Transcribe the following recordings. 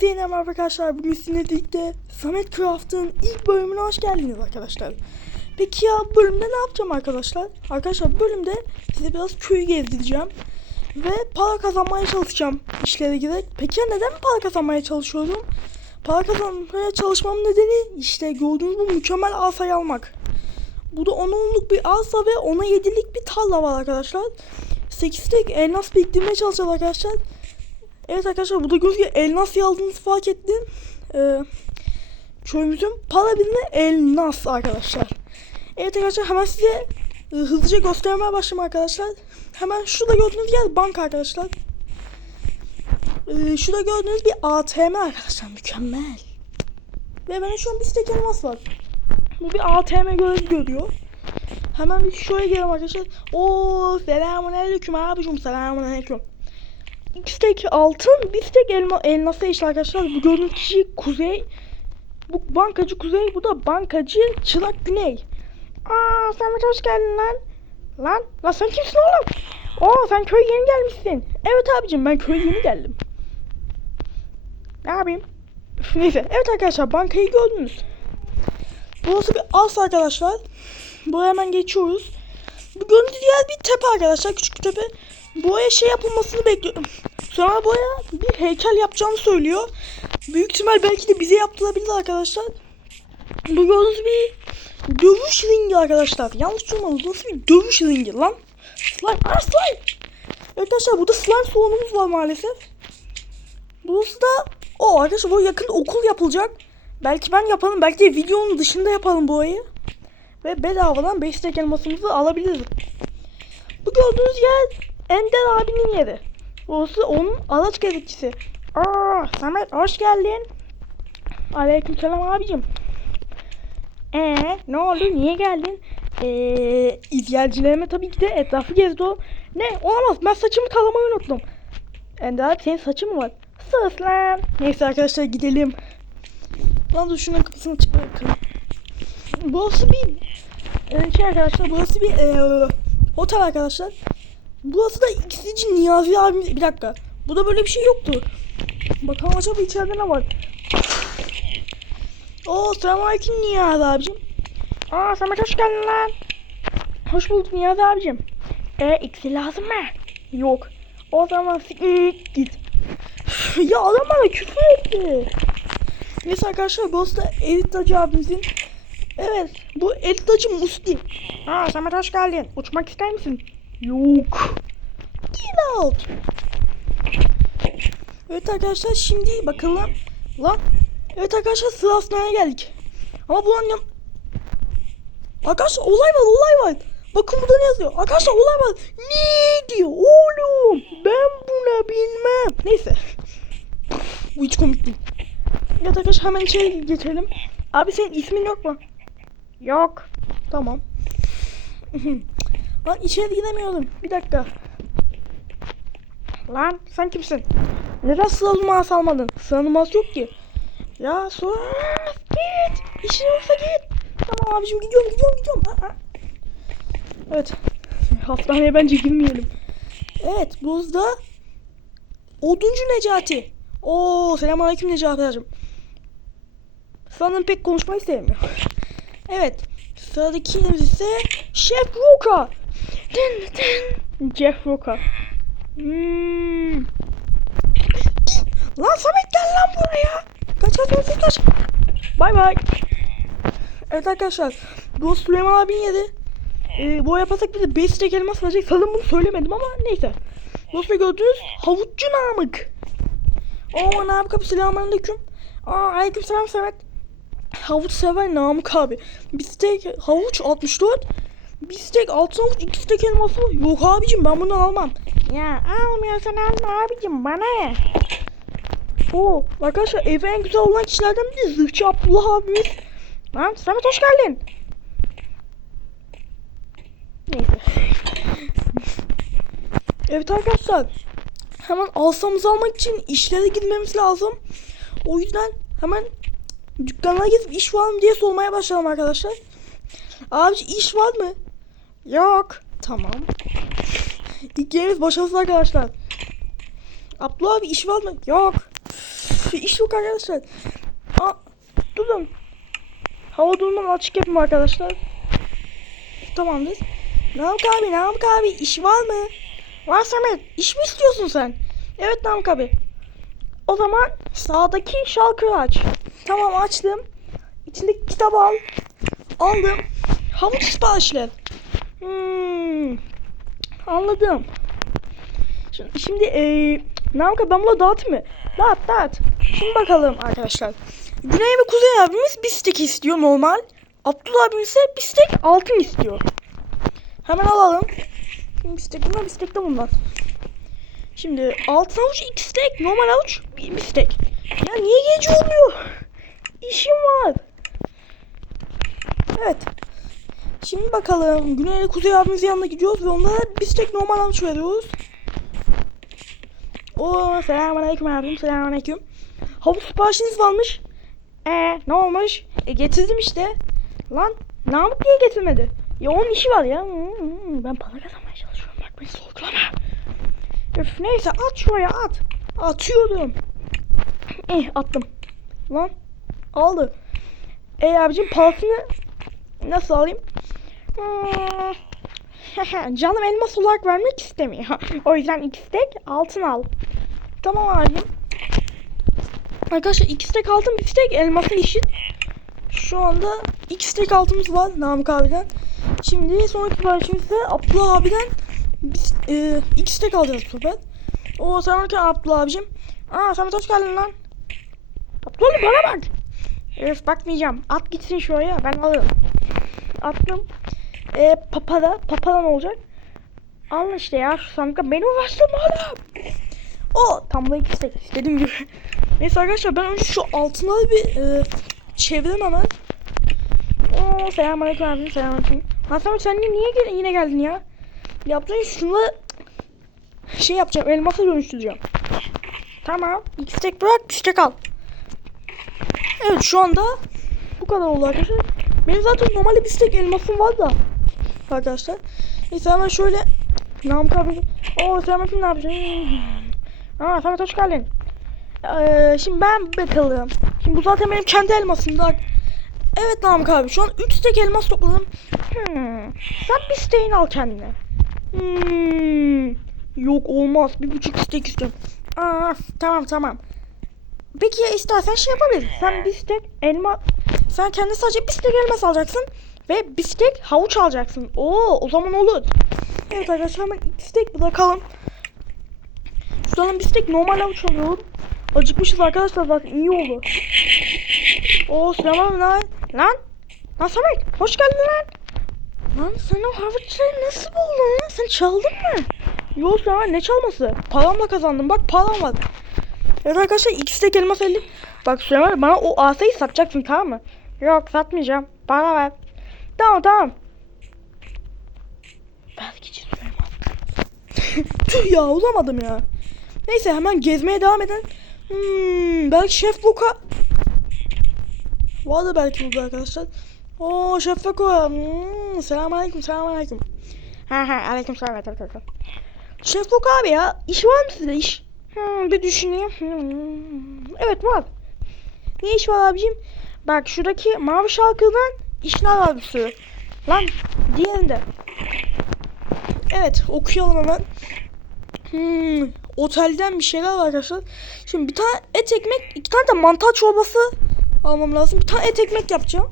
Hepinize merhaba arkadaşlar. Bugün sizinle birlikte Samet Craft'ın ilk bölümüne hoş geldiniz arkadaşlar. Peki ya bölümde ne yapacağım arkadaşlar? Arkadaşlar bölümde size biraz köyü gezdireceğim. Ve para kazanmaya çalışacağım işlere girerek. Peki ya neden para kazanmaya çalışıyorum? Para kazanmaya çalışmamın nedeni işte gördüğünüz bu mükemmel arsayı almak. Bu da 10 onluk bir arsa ve 10'a 7'lik bir tarla var arkadaşlar. 8 tek elmas biriktirmeye çalışacağız arkadaşlar. Evet arkadaşlar burada gözüküyor elmas yazdığınızı fark ettim. Ee, köyümüzün para birimi elmas arkadaşlar. Evet arkadaşlar hemen size e, hızlıca göstermeye başlayayım arkadaşlar. Hemen şurada gördüğünüz yer banka arkadaşlar. Ee, şurada gördüğünüz bir ATM arkadaşlar mükemmel. Ve benim şu an bir stek elmas var. Bu bir ATM görevi görüyor. Hemen bir şuraya gelelim arkadaşlar. Oo selamun aleyküm abicim selamun aleyküm. İki stek altın, bir stek elma, elması işte arkadaşlar. Bu gördüğünüz kişi Kuzey. Bu bankacı Kuzey, bu da bankacı Çırak Güney. Aa Samet hoş geldin lan. Lan, lan sen kimsin oğlum? Oo sen köye yeni gelmişsin. Evet abicim ben köye yeni geldim. Ne yapayım? Neyse, evet arkadaşlar bankayı gördünüz. Burası bir as arkadaşlar. Buraya hemen geçiyoruz. Bu gördüğünüz yer bir tepe arkadaşlar, küçük bir tepe. Buraya şey yapılmasını bekliyorum. Sonra buraya bir heykel yapacağını söylüyor. Büyük ihtimal belki de bize yaptırabilir arkadaşlar. Bu gördüğünüz bir dövüş ringi arkadaşlar. Yanlış duymadınız. Nasıl bir dövüş ringi lan? Slime. Aa slime. Arkadaşlar burada slime sorunumuz var maalesef. Burası da o arkadaşlar bu yakında okul yapılacak. Belki ben yaparım. Belki de videonun dışında yaparım burayı. Ve bedavadan 5 tek elmasımızı alabiliriz. Bu gördüğünüz yer Ender abinin yeri. Burası onun araç gerekçesi. Aa Samet hoş geldin. Aleykümselam abicim. Ee ne oldu niye geldin? Ee, izleyicilerime tabii ki de etrafı gezdi o. Ne olamaz ben saçımı taramayı unuttum. Ender abi senin saçın mı var? Sus lan. Neyse arkadaşlar gidelim. Lan dur şunun kapısını çık bakalım. Burası bir e, şey arkadaşlar burası bir e, otel arkadaşlar. Burası da iksici Niyazi abimiz. Bir dakika. Burada böyle bir şey yoktu. Bakalım acaba içeride ne var? Oo selamünaleyküm Niyazi abicim. Aa Samet hoş geldin lan. Hoş bulduk Niyazi abicim. E iksir lazım mı? Yok. O zaman git. ya adam bana küfür etti. Neyse arkadaşlar burası da Editacı abimizin. Evet bu Editacı Musti. Aa Samet hoş geldin. Uçmak ister misin? Yok. Get out. Evet arkadaşlar şimdi bakalım. Lan. Evet arkadaşlar sıra hastaneye geldik. Ama bu annem... Arkadaşlar olay var olay var. Bakın burada ne yazıyor? Arkadaşlar olay var. Ne diyor oğlum? Ben buna bilmem. Neyse. Bu hiç komik değil. Evet arkadaşlar hemen içeri geçelim. Abi senin ismin yok mu? Yok. Tamam. Lan içeri giremiyorum. Bir dakika. Lan sen kimsin? Neden sıra numarası almadın? Sıra numarası yok ki. Ya sus git. İşin yoksa git. Tamam abicim gidiyorum gidiyorum gidiyorum. Aa, aa. Evet. Hastaneye bence girmeyelim. Evet buzda Oduncu Necati. Oo selamünaleyküm Necati hacım. Sanırım pek konuşmayı sevmiyor. Evet. Sıradaki ise Chef Roka. Dın dın. Jeff Roka. Hmm. Lan Samet gel lan buraya. Kaç kaç kaç kaç. Bay bay. Evet arkadaşlar. Bu Süleyman abinin yeri. Ee, bu yaparsak bize 5 tek elmas verecek. Sanırım bunu söylemedim ama neyse. Dostlar gördünüz. Havuççu Namık. Oo Namık abi selamünaleyküm. Aa aleyküm selam Samet. Havuç sever Namık abi. Bir steak havuç 64. Bir steak altın havuç iki steak elması mı? Yok abicim ben bunu almam. Ya almıyorsan alma abicim bana ne? Oo arkadaşlar eve en güzel olan kişilerden biri Zırhçı Abdullah abimiz. Lan Samet hoş geldin. Neyse. evet arkadaşlar. Hemen alsamızı almak için işlere gitmemiz lazım. O yüzden hemen Dükkana gidip iş var mı diye sormaya başladım arkadaşlar. Abici iş var mı? Yok. Tamam. İlk yerimiz başarısız arkadaşlar. Abdullah abi iş var mı? Yok. iş, yok arkadaşlar. Aa, durun. Hava durmadan açık yapayım arkadaşlar. Tamamdır. Namık abi, Namık abi iş var mı? Var Samet. İş mi istiyorsun sen? Evet Namık abi. O zaman sağdaki şalkırı aç. Tamam açtım. İçindeki kitabı al. Aldım. Havuç siparişler. Hmm. Anladım. Şimdi, şimdi eee Namık abi ben bunu dağıtayım mı? Dağıt dağıt. Şimdi bakalım arkadaşlar. Güney ve Kuzey abimiz bir stek istiyor normal. Abdullah abimiz ise bir stek altın istiyor. Hemen alalım. Şimdi bir stek bundan bir stek de bundan. Şimdi altın avuç iki stek, normal avuç bir, bir stek. Ya niye gece oluyor? İşim var. Evet. Şimdi bakalım. Güney Kuzey abimizin yanına gidiyoruz ve onlara bir stek normal avuç veriyoruz. Oo selamünaleyküm abim selamünaleyküm. Havuz siparişiniz varmış. Ee ne olmuş? E getirdim işte. Lan Namık niye getirmedi? Ya onun işi var ya. Ben para kazanmaya çalışıyorum. Bak beni sorgulama. Öf neyse at şuraya at. Atıyorum. Eh attım. Lan aldı. E abicim parasını nasıl alayım? Hmm. Canım elmas olarak vermek istemiyor. o yüzden iki stek altın al. Tamam abicim. Arkadaşlar iki stek altın bir stek elmasın işin. Şu anda iki stek altımız var Namık abiden. Şimdi sonraki siparişimizde Abdullah abiden biz, e, iki stek alacağız bu sefer. Oo selamünaleyküm Abdullah abicim. Aa Samet hoş geldin lan. Abdullah bana bak. Evet bakmayacağım. At gitsin şuraya ben alırım. Attım. E, papada. Papada ne olacak? Al işte ya şu sandıkla beni uğraştırma. O tam da iki stek istediğim gibi. Neyse arkadaşlar ben önce şu altınları bir e, çevireyim hemen. Oo selamünaleyküm abi selamünaleyküm. Hasan abi sen niye, gel- yine geldin ya? Yaptığın şunları şey yapacağım elmasa dönüştüreceğim. Tamam. İki stek bırak bir stek al. Evet şu anda bu kadar oldu arkadaşlar. Benim zaten normalde bir stek elmasım var da. Arkadaşlar. Neyse hemen şöyle Namık abi. Oo selamünaleyküm ne yapacaksın? Aa Samet hoş geldin. Ee, şimdi ben bakalım. Şimdi bu zaten benim kendi elmasımda. Evet Namık abi şu an 3 stek elmas topladım. Hmm. Sen bir steğini al kendine. Hmm. Yok olmaz. Bir buçuk stek istiyorum. Aa, tamam tamam. Peki ya istersen şey yapabiliriz. Sen bir stek elma... Sen kendi sadece stek elmas alacaksın. Ve stek havuç alacaksın. Oo o zaman olur. Evet arkadaşlar hemen stek bırakalım. Şuradan stek normal havuç alıyorum. Acıkmışız arkadaşlar zaten iyi oldu. Oo selam lan. Lan. Lan Samet hoş geldin lan. Lan sen o havuçları nasıl buldun lan? Sen çaldın mı? Yok ya ne çalması? Paramla kazandım. Bak param var. Evet arkadaşlar ikisi de elmas elde. Bak Süleyman bana o asayı satacaksın tamam mı? Yok satmayacağım. Bana ver. Tamam tamam. Belki için Süleyman. Tüh ya olamadım ya. Neyse hemen gezmeye devam edelim. Hmm, belki Şef Boka. Vardı belki burada arkadaşlar. Oo Şef Boka. Hmm, selamünaleyküm selamünaleyküm. Ha ha aleyküm selam tabii tabii. Şef Boka abi ya iş var mı size iş? Hmm, bir düşüneyim. Hmm, Evet var. Ne iş var abicim? Bak şuradaki mavi var bir sürü. Lan diğerinde. Evet okuyalım hemen. Hmm, otelden bir şeyler var arkadaşlar. Şimdi bir tane et ekmek, iki tane de mantar çorbası almam lazım. Bir tane et ekmek yapacağım.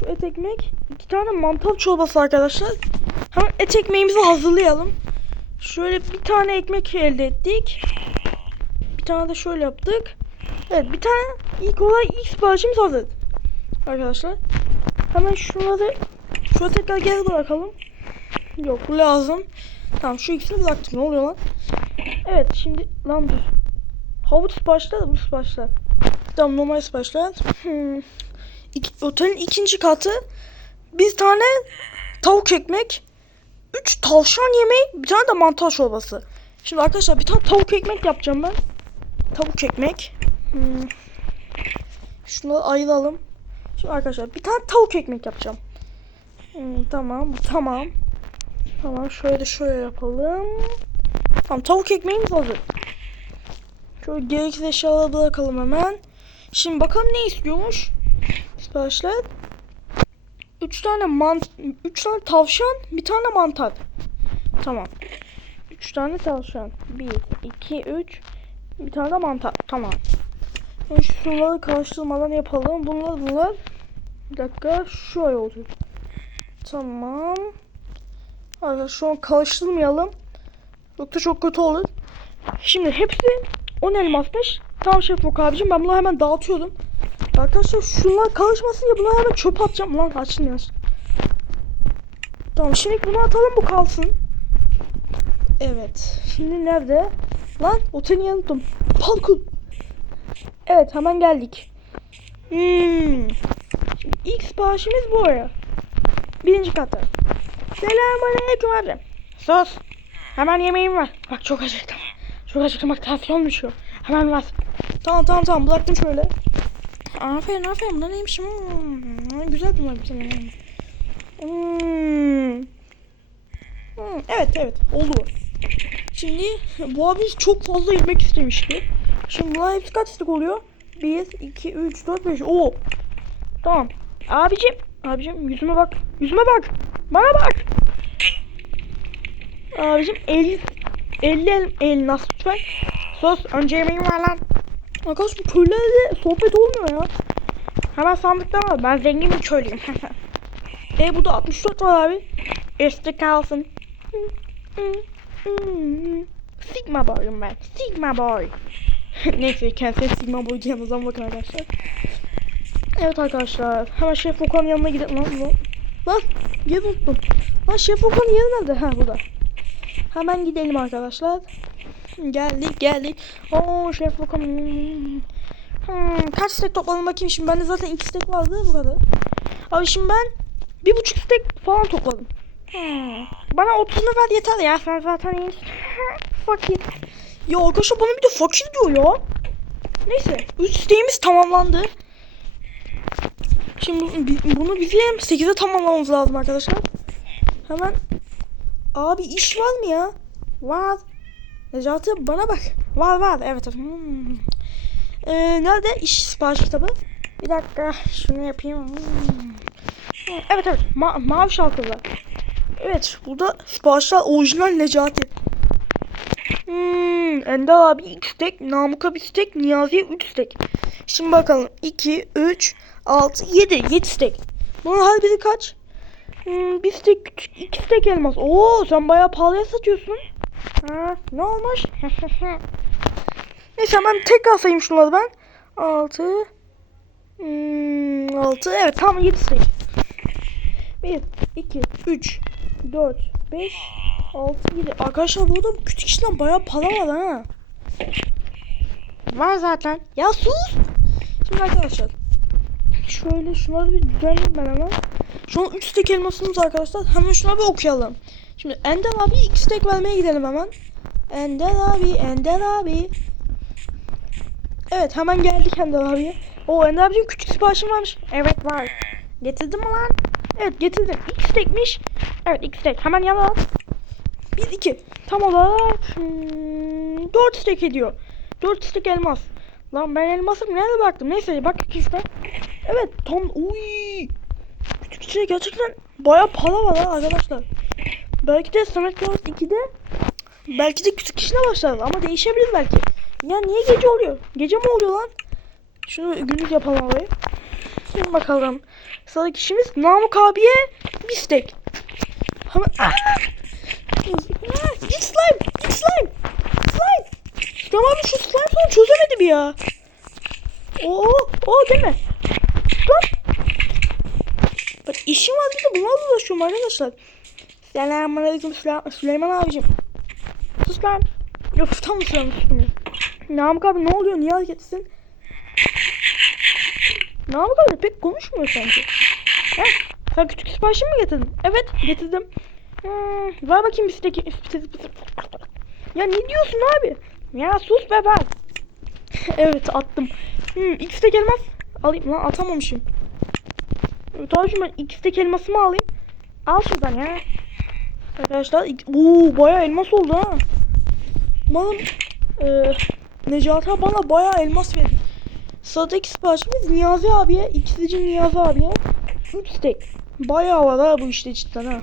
Şu et ekmek, iki tane mantar çorbası arkadaşlar. Hemen et ekmeğimizi hazırlayalım. Şöyle bir tane ekmek elde ettik. Bir tane de şöyle yaptık. Evet bir tane ilk olay ilk siparişimiz hazır. Arkadaşlar. Hemen şunları şöyle tekrar geri bırakalım. Yok bu lazım. Tamam şu ikisini bıraktık. Ne oluyor lan? Evet şimdi lan dur. Havuç siparişler de bu siparişler. Tamam normal siparişler. Hmm. İki, otelin ikinci katı. Bir tane tavuk ekmek. Üç tavşan yemeği. Bir tane de mantar çorbası. Şimdi arkadaşlar bir tane tavuk ekmek yapacağım ben. Tavuk ekmek. Hmm. Şunları ayıralım. Şimdi arkadaşlar bir tane tavuk ekmek yapacağım. Hmm, tamam tamam. Tamam şöyle şöyle yapalım. Tamam tavuk ekmeğimiz hazır. Şöyle gereksiz eşyaları bırakalım hemen. Şimdi bakalım ne istiyormuş. Siparişler. 3 tane mant 3 tane tavşan, bir tane mantar. Tamam. 3 tane tavşan. 1 2 3 bir tane de mantar. Tamam. Şimdi şunları karıştırmadan yapalım. Bunlar bunlar. Bir dakika şöyle olacak. Tamam. Arkadaşlar şu an karıştırmayalım. Yoksa çok kötü olur. Şimdi hepsi 10 elmasmış. Tamam Şef Bok abicim ben bunları hemen dağıtıyorum. Arkadaşlar şunlar karışmasın diye bunları hemen çöpe atacağım. Lan açın ya. Tamam şimdi bunu atalım bu kalsın. Evet. Şimdi nerede? Lan otelin yanıtım. Parkur. Evet hemen geldik. Hmm. Şimdi ilk siparişimiz bu araya. Birinci kata. Selamünaleyküm abi. Sus. Hemen yemeğim var. Bak çok acıktım. Çok acıktım bak tansiyon düşüyor. Hemen var. Tamam tamam tamam bıraktım şöyle. Aferin aferin bunlar neymiş? Hmm, güzel bunlar güzel. Hmm. Hmm, evet evet oldu. Şimdi bu abi çok fazla yemek istemişti. Şimdi bunlar hepsi kaç istek oluyor? 1, 2, 3, 4, 5. Oo. Tamam. Abicim. Abicim yüzüme bak. Yüzüme bak. Bana bak. Abicim el 50 el, el nasıl lütfen? Sus önce yemeğim var lan. Arkadaş bu köylerde sohbet olmuyor ya. Hemen sandıktan al. Ben zengin bir köylüyüm. e burada 64 var abi. Üstü kalsın. Sigma boy'um ben. Sigma boy. Neyse kendisi Sigma boy diyen o zaman bakın arkadaşlar. Evet arkadaşlar. Hemen Şef Okan'ın yanına gidelim. Lan lan. Lan yeri unuttum. Lan Şef Okan'ın yeri nerede? Ha burada. Hemen gidelim arkadaşlar. Geldik geldik. Oo Şef Okan. Hmm, kaç stek topladım bakayım şimdi. Bende zaten iki stek vardı bu kadar. Abi şimdi ben bir buçuk stek falan topladım. Hmm. Bana 30'unu ver yeter ya. Sen zaten iyisin. fakir. Ya arkadaşlar bana bir de fakir diyor ya. Neyse. Üç isteğimiz tamamlandı. Şimdi bu- bunu bizim 8'e tamamlamamız lazım arkadaşlar. Hemen. Abi iş var mı ya? Var. Necati bana bak. Var var. Evet. Hmm. Ee, nerede iş sipariş kitabı? Bir dakika. Şunu yapayım. Hmm. Evet evet. Ma mavi şalkılar. Evet. Burada siparişler orijinal Necati. Hmm, Ender abi 2 stek, Namık'a bir stek, Niyazi'ye 3 stek. Şimdi bakalım 2, 3, 6, 7. 7 stek. Bunun her biri kaç? Hmm, bir stek küçük, 2 stek elmas. Oo sen bayağı pahalıya satıyorsun. Ha, ne olmuş? Neyse ben tekrar sayayım şunları ben. 6 hmm, 6 evet tam 7 stek. 1, 2, 3, 4, 5, 6, 7. Arkadaşlar bu küçük işten bayağı para var ha. Var zaten. Ya sus. Şimdi arkadaşlar. Şöyle şunları bir düzenleyeyim ben hemen. Şu an 3 stek elmasımız arkadaşlar. Hemen şuna bir okuyalım. Şimdi Ender abi 2 stek vermeye gidelim hemen. Ender abi, Ender abi. Evet hemen geldik Ender abiye. O Ender abicim küçük siparişim varmış. Evet var. Getirdin mi lan? Evet getirdim. X stekmiş. Evet X stek. Hemen yana at. 1 2. Tam olarak hmm, 4 stek ediyor. 4 stek elmas. Lan ben elmasım nerede baktım? Neyse bak iki şuna. Evet tam uy. Küçük içine gerçekten baya para var ha arkadaşlar. Belki de Samet Class 2'de belki de küçük işine başlar ama değişebilir belki. Ya niye gece oluyor? Gece mi oluyor lan? Şunu günlük yapalım orayı. Şimdi bakalım. Sıradaki kişimiz Namık abiye bir stek. Hemen... Aa! Git slime! Git slime! Slime! Abi şu slime sorunu çözemedim ya. Oo, o değil mi? Lan! Bak işim var bir de bunlarla uğraşıyorum arkadaşlar. Selamünaleyküm Süleyman, Süleyman abicim. Sus lan. Yok tam Süleyman sustum ya. Namık abi ne oluyor? Niye hareketlisin? Namık abi pek konuşmuyor sanki. Ha? Sen küçük siparişi mi getirdin? Evet getirdim. Hmm, ver bakayım stek. Ya ne diyorsun abi? Ya sus be ben. evet attım. Hmm, stek elmas alayım lan atamamışım. Evet abicim ben iki stek elmasımı alayım. Al şuradan ya. Arkadaşlar Oo, bayağı elmas oldu ha. Umarım eee Necati bana bayağı elmas verdi. Sıradaki siparişimiz Niyazi abiye, ikisici Niyazi abiye. 3 steak. Bayağı var ha bu işte cidden ha.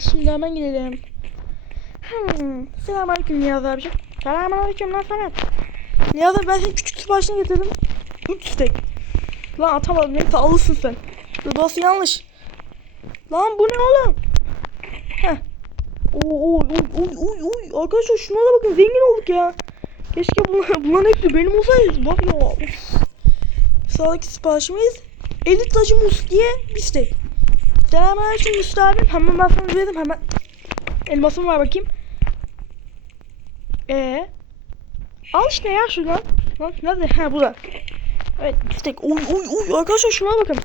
Şimdi hemen gidelim. Hmm. Selamünaleyküm Niyazi abicim. Selamünaleyküm lan Samet. Niyazi abi ben senin küçük siparişini getirdim. 3 steak. Lan atamadım neyse alırsın sen. Burası yanlış. Lan bu ne oğlum? Heh. Oy, oy, oy, oy, oy. Arkadaşlar şunlara bakın zengin olduk ya. Keşke bunlar, bunların hepsi benim olsaydı. Bak ya. Of. Sıradaki siparişimiz elit acı mus diye bir steak. Selamünaleyküm Mustafa abim. Hemen sana verdim hemen. Elmasım var bakayım. Ee, Al işte ya şuradan. Lan nerede? Ha burada. Evet steak. Oy oy oy arkadaşlar şuna bakın.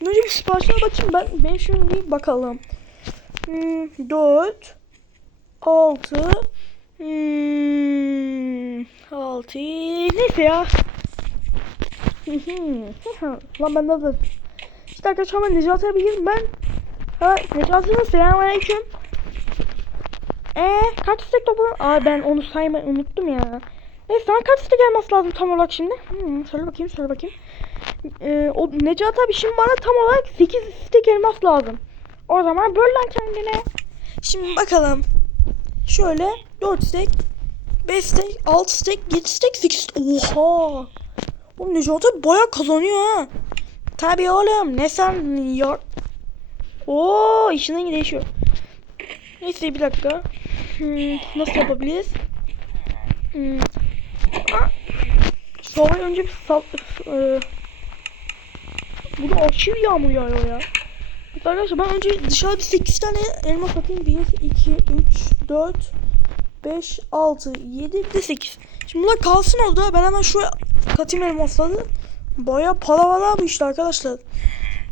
Önce bir siparişine bakayım ben. Ben şimdi bir bakalım. Hmm, 4 6 hmm, 6 neyse ya. Lan ben de. İşte arkadaşlar ben Necati abi girdim ben. Ha Necati abi selamünaleyküm. Eee kaç istek topladın? Aa ben onu saymayı unuttum ya. Neyse sana kaç istek gelmesi lazım tam olarak şimdi? Hmm, söyle bakayım söyle bakayım. Ee, o Necati abi şimdi bana tam olarak 8 istek elmas lazım. O zaman böl lan kendine. Şimdi bakalım. Şöyle 4 stek, 5 stek, 6 stek, 7 stek, 8 Oha! Oğlum Necati abi baya kazanıyor ha. Tabii oğlum ne ya? Oo işinden değişiyor. Neyse bir dakika. Hmm, nasıl yapabiliriz? Hmm. Şu havayı önce bir sal... Ee, burada aşırı yağmur yağıyor ya. Arkadaşlar ben önce dışarı bir 8 tane elma atayım. 1, 2, 3, 4, 5, 6, 7, bir de 8. Şimdi bunlar kalsın orada. Ben hemen şuraya katayım elmasları. Baya para var abi arkadaşlar.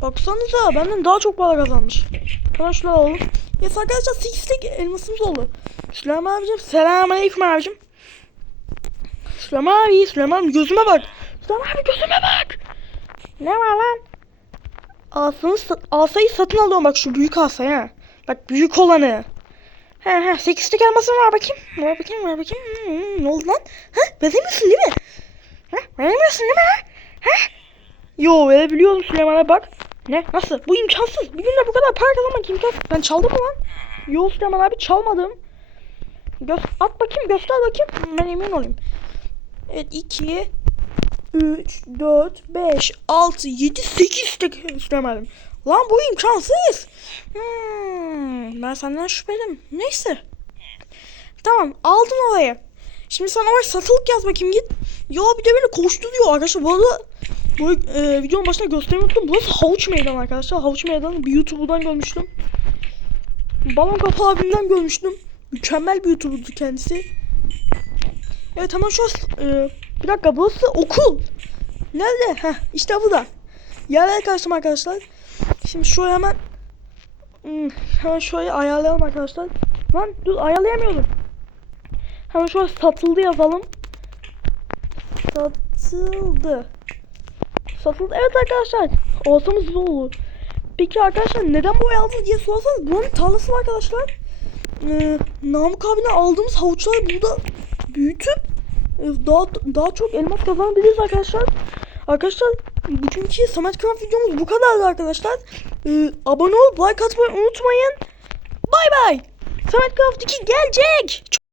Baksanıza benden daha çok para kazanmış. Hemen şunları alalım. Yes arkadaşlar 8 tek elmasımız oldu. Süleyman abicim. Selamünaleyküm abicim. Süleyman abi. Süleyman abi gözüme bak. Süleyman abi gözüme bak. Ne var lan? Asayı, sa- asayı satın alıyorum bak şu büyük asayı ha. Bak büyük olanı. He he 8 tek elmasım var bakayım. Var bakayım var bakayım. Hmm, hmm, ne oldu lan? Ha veremiyorsun değil mi? Ha veremiyorsun değil mi? Ha? Yo verebiliyorum Süleyman'a bak. Ne? Nasıl? Bu imkansız. Bir günde bu kadar para kazanmak imkansız. Ben çaldım mı lan? Yo Süleyman abi çalmadım. Göz at bakayım göster bakayım. Ben emin olayım. Evet 2 3 4 5 6 7 8 tek abi. Lan bu imkansız. Hmm, ben senden şüphelim. Neyse. Tamam aldın orayı. Şimdi sen oraya satılık yaz bakayım git. Ya bir de beni koştu diyor arkadaşlar. Bu arada bu e, videonun başında göstermeyi unuttum. Burası havuç meydanı arkadaşlar. Havuç meydanı bir YouTube'dan görmüştüm. Balon Kapı abimden görmüştüm. Mükemmel bir YouTuber'dı kendisi. Evet hemen şu e, bir dakika burası okul. Nerede? Heh işte bu da. Yerlere karşım arkadaşlar. Şimdi şuraya hemen hmm, hemen şurayı ayarlayalım arkadaşlar. Lan dur ayarlayamıyorum. Hemen şuraya satıldı yazalım. Satıldı. Satıldı. Evet arkadaşlar. Olsamız bu olur. Peki arkadaşlar neden bu yazdı diye sorarsanız buranın tarlası var arkadaşlar. Ee, Namık abine aldığımız havuçları burada büyütüp e, daha daha çok elmas kazanabiliriz arkadaşlar. Arkadaşlar bugünkü Samet Craft videomuz bu kadardı arkadaşlar. Ee, abone ol, like atmayı unutmayın. Bay bay. Samet Craft 2 gelecek.